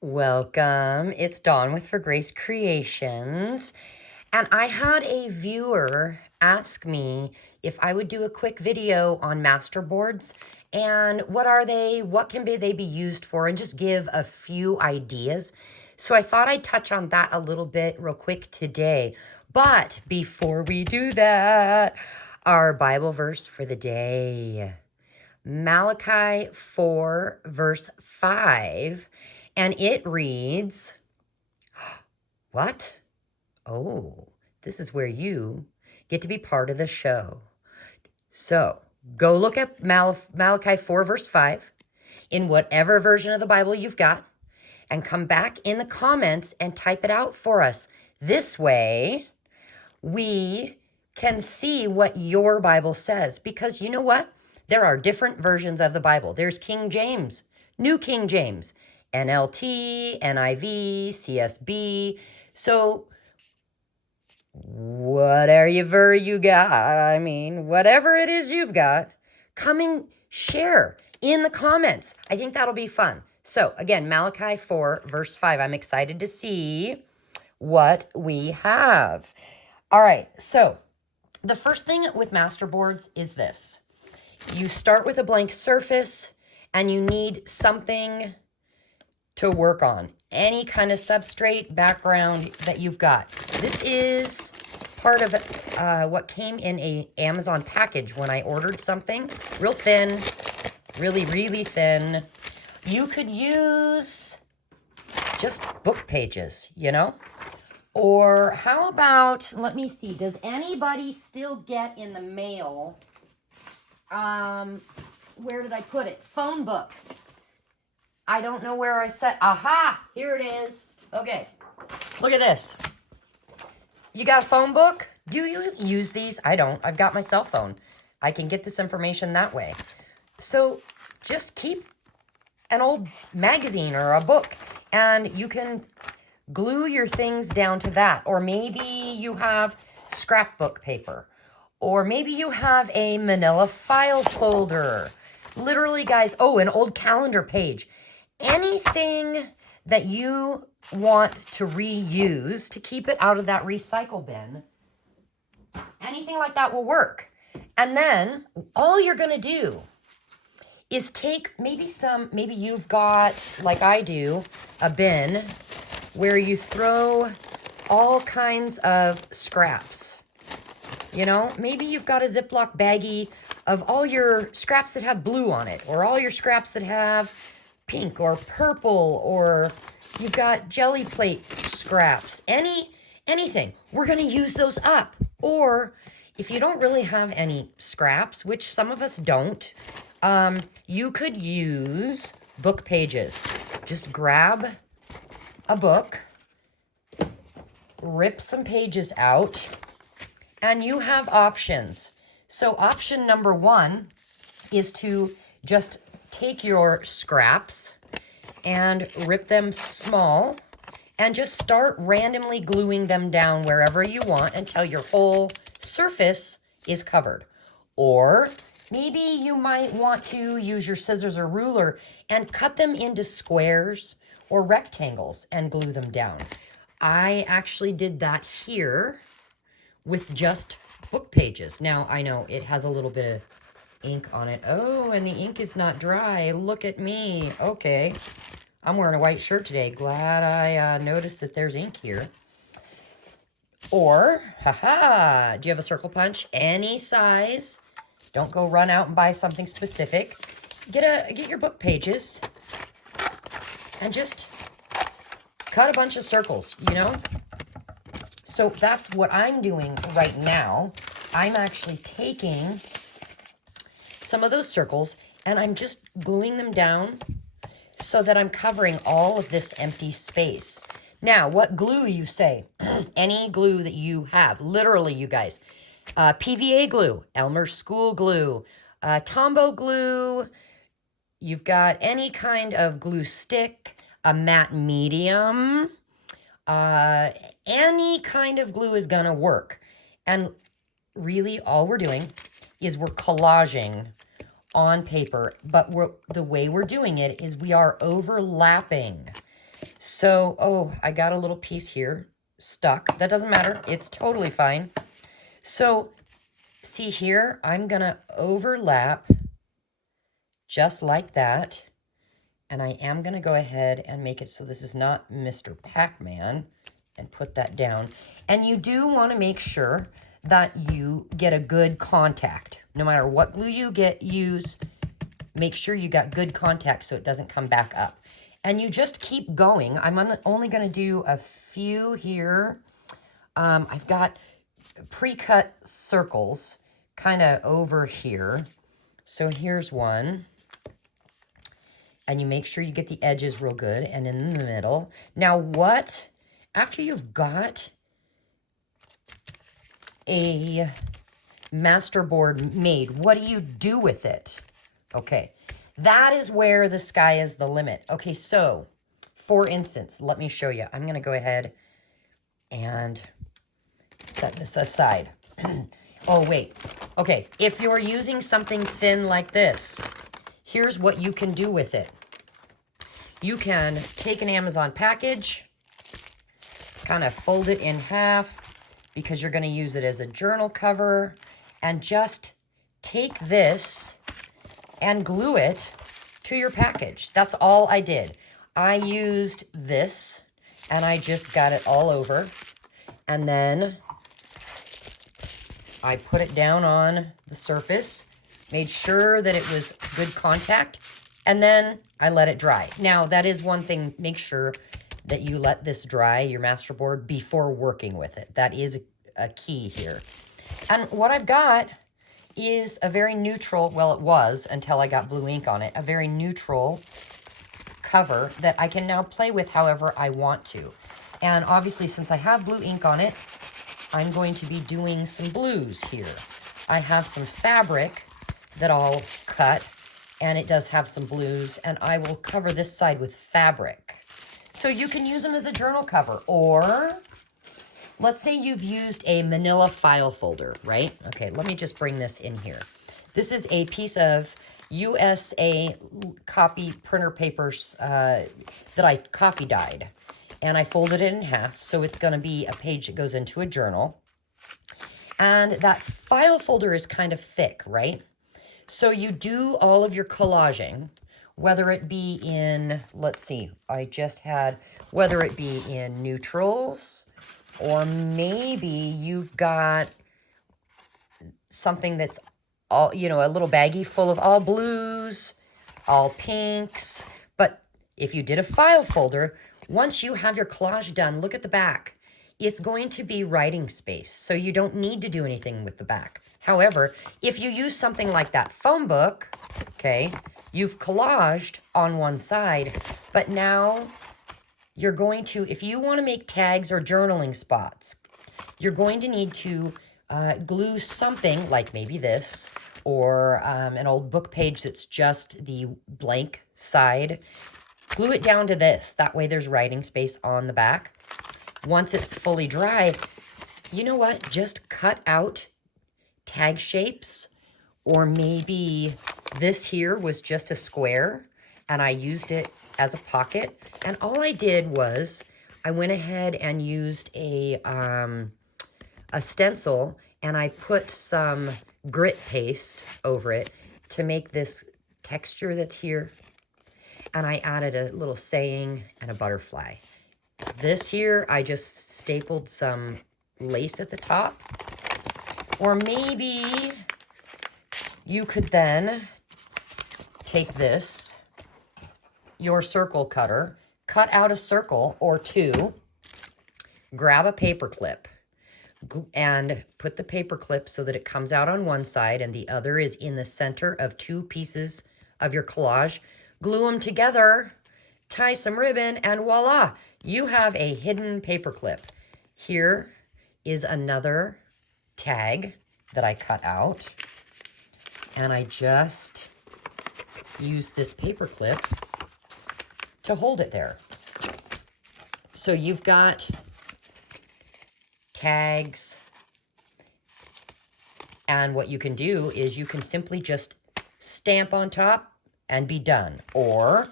Welcome. It's Dawn with For Grace Creations. And I had a viewer ask me if I would do a quick video on Masterboards and what are they, what can they be used for, and just give a few ideas. So I thought I'd touch on that a little bit real quick today. But before we do that, our Bible verse for the day. Malachi 4, verse 5, and it reads, what? Oh, this is where you get to be part of the show. So go look at Malachi 4, verse 5 in whatever version of the Bible you've got, and come back in the comments and type it out for us. This way, we can see what your Bible says, because you know what? There are different versions of the Bible. There's King James, New King James, NLT, NIV, CSB. So whatever you got, whatever it is you've got, come and share in the comments. I think that'll be fun. So again, Malachi 4, verse 5. I'm excited to see what we have. All right, so the first thing with Masterboards is this. You start with a blank surface and you need something to work on. Any kind of substrate background that you've got. This is part of what came in a Amazon package when I ordered something. Real thin, really thin. You could use just book pages, you know? Or how about, let me see, does anybody still get in the mail, where did I put it? Phone books. I don't know where I set, aha, here it is. Okay, look at this. You got a phone book? Do you use these? I don't, I've got my cell phone. I can get this information that way. So just keep an old magazine or a book and you can glue your things down to that. Or maybe you have scrapbook paper. Or maybe you have a manila file folder. Literally, guys, oh, an old calendar page. Anything that you want to reuse to keep it out of that recycle bin, anything like that will work. And then all you're going to do is take maybe you've got, like I do, a bin where you throw all kinds of scraps. You know, maybe you've got a Ziploc baggie of all your scraps that have blue on it, or all your scraps that have pink or purple, or you've got jelly plate scraps, anything. We're going to use those up. Or if you don't really have any scraps, which some of us don't, you could use book pages. Just grab a book, rip some pages out, and you have options. So option number 1 is to just take your scraps and rip them small and just start randomly gluing them down wherever you want until your whole surface is covered. Or maybe you might want to use your scissors or ruler and cut them into squares or rectangles and glue them down. I actually did that here with just book pages. Now, I know it has a little bit of ink on it. Oh, and the ink is not dry. Look at me. Okay. I'm wearing a white shirt today. Glad I noticed that there's ink here. Or, haha, do you have a circle punch? Any size. Don't go run out and buy something specific. Get your book pages and just cut a bunch of circles, you know? So that's what I'm doing right now. I'm actually taking some of those circles and I'm just gluing them down so that I'm covering all of this empty space. Now, what glue, you say? Any glue that you have. Literally, you guys. PVA glue, Elmer's School glue, Tombow glue. You've got any kind of glue stick, a matte medium. Any kind of glue is going to work. And really, all we're doing is we're collaging on paper. But the way we're doing it is we are overlapping. So, oh, I got a little piece here stuck. That doesn't matter. It's totally fine. So, see here, I'm going to overlap just like that. And I am going to go ahead and make it so this is not Mr. Pac-Man and put that down. And you do want to make sure that you get a good contact. No matter what glue you use, make sure you got good contact so it doesn't come back up. And you just keep going. I'm only going to do a few here. I've got pre-cut circles kind of over here. So here's one. And you make sure you get the edges real good and in the middle. Now after you've got a masterboard made, what do you do with it? Okay, that is where the sky is the limit. Okay, so for instance, let me show you. I'm gonna go ahead and set this aside. Oh, wait. Okay, if you're using something thin like this, here's what you can do with it. You can take an Amazon package, kind of fold it in half because you're going to use it as a journal cover, and just take this and glue it to your package. That's all I did. I used this and I just got it all over, and then I put it down on the surface, made sure that it was good contact, and then I let it dry. Now, that is one thing. Make sure that you let this dry, your masterboard, before working with it. That is a key here. And what I've got is a very neutral, well, it was until I got blue ink on it, a very neutral cover that I can now play with however I want to. And obviously, since I have blue ink on it, I'm going to be doing some blues here. I have some fabric that I'll cut, and it does have some blues, and I will cover this side with fabric. So you can use them as a journal cover, or let's say you've used a manila file folder, right? Okay, let me just bring this in here. This is a piece of USA copy printer papers that I coffee dyed, and I folded it in half, so it's gonna be a page that goes into a journal. And that file folder is kind of thick, right? So you do all of your collaging, whether it be in, let's see, whether it be in neutrals, or maybe you've got something that's all, a little baggie full of all blues, all pinks. But if you did a file folder, once you have your collage done, look at the back. It's going to be writing space, so you don't need to do anything with the back. However, if you use something like that phone book, okay, you've collaged on one side, but now you're going to, if you want to make tags or journaling spots, you're going to need to glue something like maybe this, or an old book page that's just the blank side. Glue it down to this. That way there's writing space on the back. Once it's fully dry, you know what? Just cut out tag shapes, or maybe this here was just a square and I used it as a pocket. And all I did was I went ahead and used a stencil, and I put some grit paste over it to make this texture that's here. And I added a little saying and a butterfly. This here, I just stapled some lace at the top. Or maybe you could then take this, your circle cutter, cut out a circle or two, grab a paper clip, and put the paper clip so that it comes out on one side and the other is in the center of two pieces of your collage. Glue them together, tie some ribbon, and voila, you have a hidden paper clip. Here is another tag that I cut out, and I just use this paper clip to hold it there. So you've got tags, and what you can do is you can simply just stamp on top and be done. Or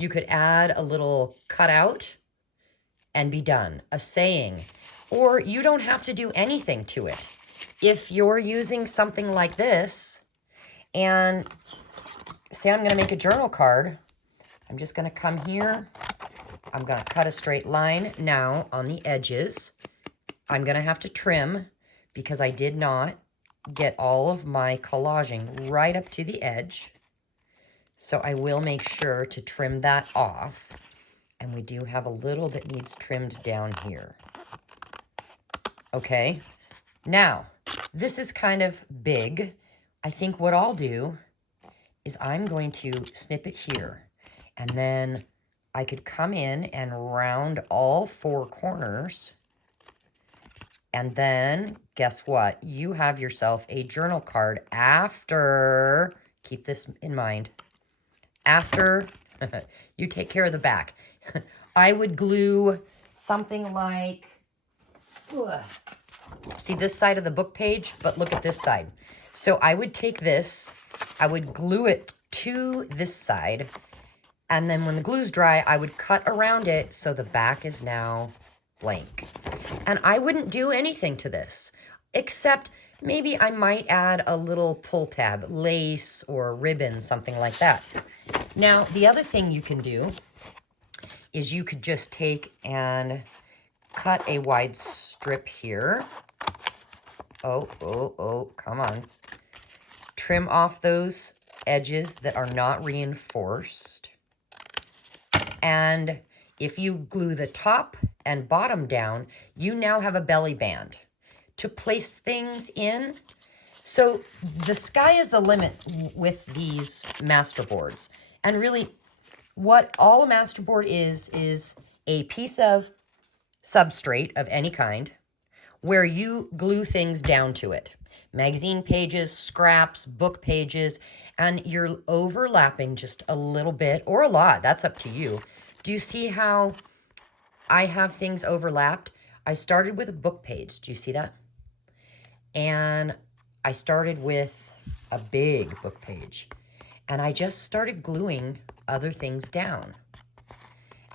You could add a little cutout and be done, a saying, or you don't have to do anything to it. If you're using something like this, and say I'm going to make a journal card, I'm just going to come here. I'm going to cut a straight line now on the edges. I'm going to have to trim because I did not get all of my collaging right up to the edge. So I will make sure to trim that off. And we do have a little that needs trimmed down here. Okay, now this is kind of big. I think what I'll do is I'm going to snip it here. And then I could come in and round all 4 corners. And then guess what? You have yourself a journal card after, keep this in mind, after you take care of the back. I would glue something like, see this side of the book page, but look at this side. So I would take this, I would glue it to this side, and then when the glue's dry, I would cut around it so the back is now blank. And I wouldn't do anything to this, except maybe I might add a little pull tab, lace or ribbon, something like that. Now, the other thing you can do is you could just take and cut a wide strip here. Oh, come on. Trim off those edges that are not reinforced. And if you glue the top and bottom down, you now have a belly band to place things in. So the sky is the limit with these Masterboards. And really, what all a Masterboard is a piece of substrate of any kind where you glue things down to it. Magazine pages, scraps, book pages, and you're overlapping just a little bit or a lot. That's up to you. Do you see how I have things overlapped? I started with a book page. Do you see that? And I started with a big book page. And I just started gluing other things down.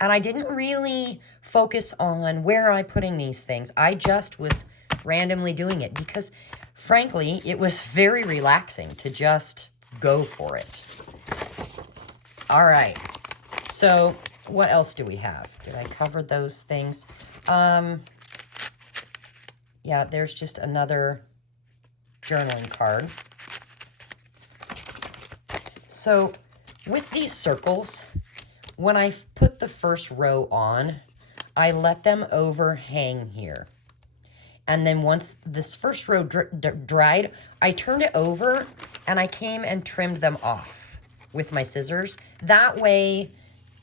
And I didn't really focus on where am I putting these things. I just was randomly doing it because, frankly, it was very relaxing to just go for it. All right. So what else do we have? Did I cover those things? Yeah, there's just another journaling card. So with these circles, when I put the first row on, I let them overhang here. And then once this first row dried, I turned it over and I came and trimmed them off with my scissors. That way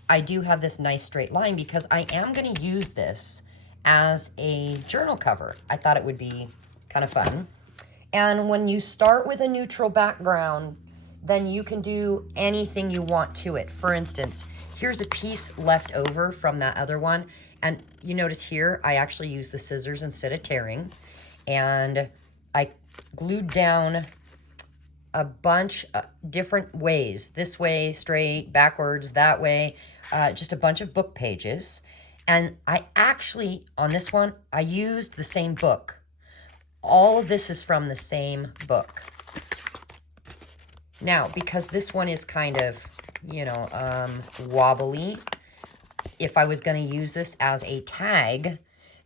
I do have this nice straight line because I am going to use this as a journal cover. I thought it would be kind of fun. And when you start with a neutral background, then you can do anything you want to it. For instance, here's a piece left over from that other one. And you notice here, I actually use the scissors instead of tearing. And I glued down a bunch of different ways. This way, straight, backwards, that way. Just a bunch of book pages. And I actually, on this one, I used the same book. All of this is from the same book. Now, because this one is kind of, you know, wobbly, if I was going to use this as a tag,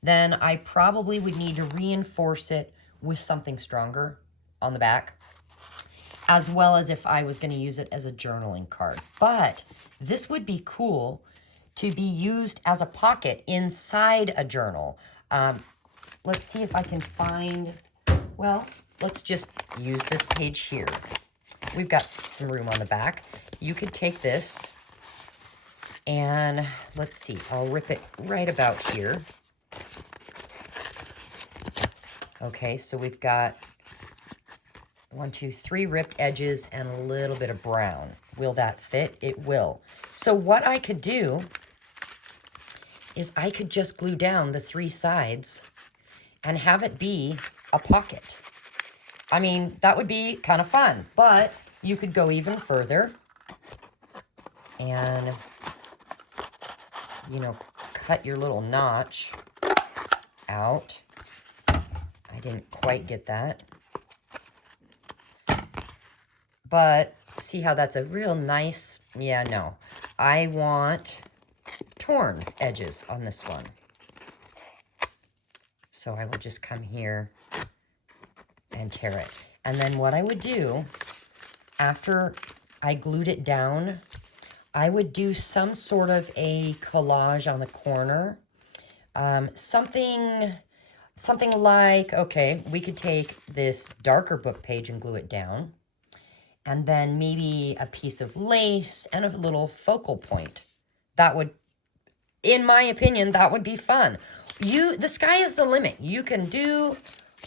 then I probably would need to reinforce it with something stronger on the back, as well as if I was going to use it as a journaling card. But this would be cool to be used as a pocket inside a journal. Let's see if I can find, well, let's just use this page here. We've got some room on the back. You could take this and let's see, I'll rip it right about here. Okay, so we've got 1, 2, 3 ripped edges and a little bit of brown. Will that fit? It will. So what I could do is I could just glue down the 3 sides and have it be a pocket. I mean, that would be kind of fun, but you could go even further and you know, cut your little notch out. I didn't quite get that. But see how that's a real nice, yeah, no. I want torn edges on this one. So I will just come here and tear it. And then what I would do, after I glued it down, I would do some sort of a collage on the corner. Something like, okay, we could take this darker book page and glue it down. And then maybe a piece of lace and a little focal point. That would, in my opinion, that would be fun. The sky is the limit. You can do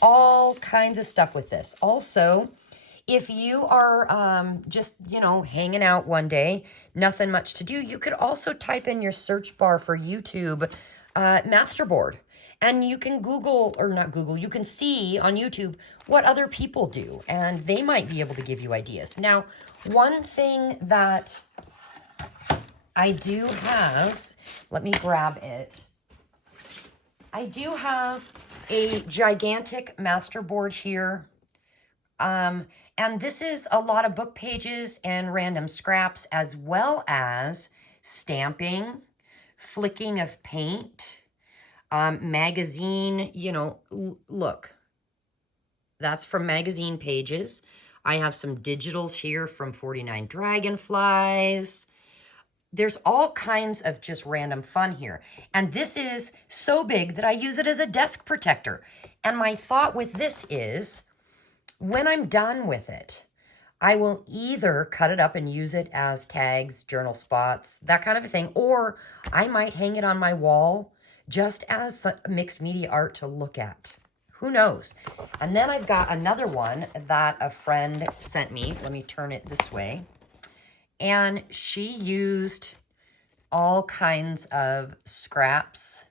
all kinds of stuff with this. Also, if you are just, you know, hanging out one day, nothing much to do, you could also type in your search bar for YouTube, Masterboard. And you can Google, or not Google, you can see on YouTube what other people do. And they might be able to give you ideas. Now, one thing that I do have, let me grab it. I do have a gigantic Masterboard here. And this is a lot of book pages and random scraps, as well as stamping, flicking of paint, magazine, you know, look. That's from magazine pages. I have some digitals here from 49 Dragonflies. There's all kinds of just random fun here. And this is so big that I use it as a desk protector. And my thought with this is, when I'm done with it, I will either cut it up and use it as tags, journal spots, that kind of a thing, or I might hang it on my wall just as mixed media art to look at. Who knows? And then I've got another one that a friend sent me. Let me turn it this way. And she used all kinds of scraps,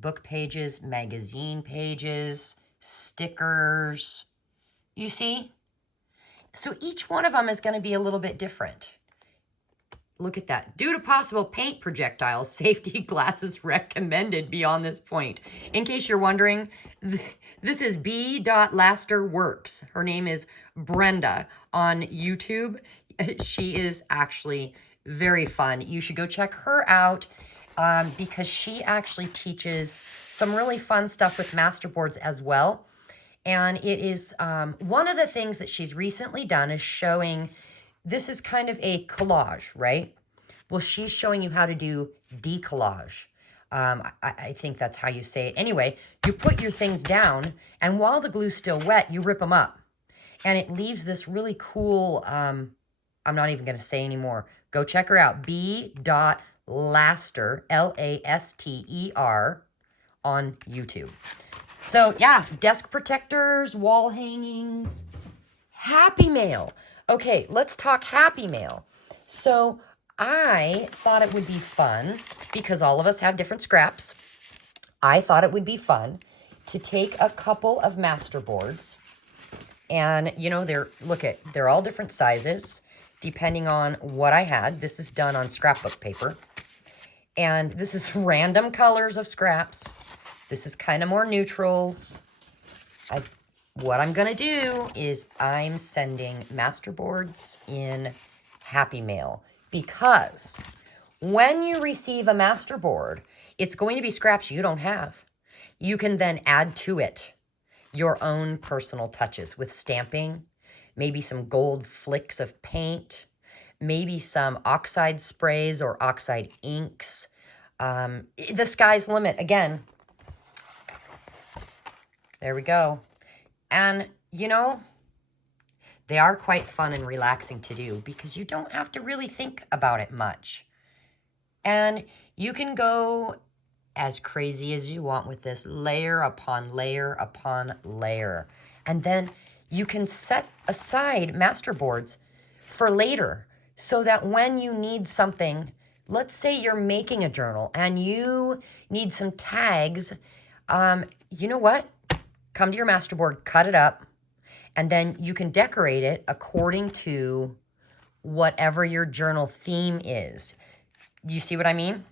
book pages, magazine pages, stickers. You see? So each one of them is going to be a little bit different. Look at that. Due to possible paint projectiles, safety glasses recommended beyond this point. In case you're wondering, this is B.Lasterworks. Her name is Brenda on YouTube. She is actually very fun. You should go check her out because she actually teaches some really fun stuff with Masterboards as well. And it is one of the things that she's recently done is showing, this is kind of a collage, right? Well, she's showing you how to do decollage. I think that's how you say it. Anyway, you put your things down, and while the glue's still wet, you rip them up. And it leaves this really cool, I'm not even going to say anymore. Go check her out. B.Laster, L-A-S-T-E-R, on YouTube. So, yeah, desk protectors, wall hangings, Happy Mail. Okay, let's talk Happy Mail. So, I thought it would be fun, because all of us have different scraps. I thought it would be fun to take a couple of Masterboards. And, you know, they're all different sizes, depending on what I had. This is done on scrapbook paper. And this is random colors of scraps. This is kind of more neutrals. What I'm going to do is I'm sending Masterboards in Happy Mail, because when you receive a Masterboard, it's going to be scraps you don't have. You can then add to it your own personal touches with stamping, maybe some gold flicks of paint, maybe some oxide sprays or oxide inks. The sky's the limit. Again, there we go. And, you know, they are quite fun and relaxing to do because you don't have to really think about it much. And you can go as crazy as you want with this, layer upon layer upon layer. And then you can set aside Masterboards for later so that when you need something, let's say you're making a journal and you need some tags, you know what? Come to your Masterboard, cut it up, and then you can decorate it according to whatever your journal theme is. Do you see what I mean?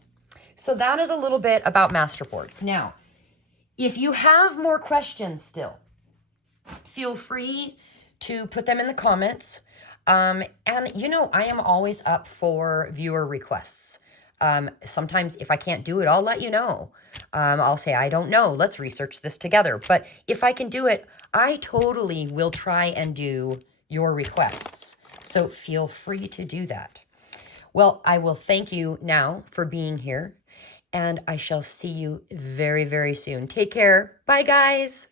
So that is a little bit about Masterboards. Now, if you have more questions still, feel free to put them in the comments. And you know, I am always up for viewer requests. Sometimes if I can't do it, I'll let you know. I'll say, I don't know, let's research this together. But if I can do it, I totally will try and do your requests. So feel free to do that. Well, I will thank you now for being here, and I shall see you very, very soon. Take care. Bye, guys.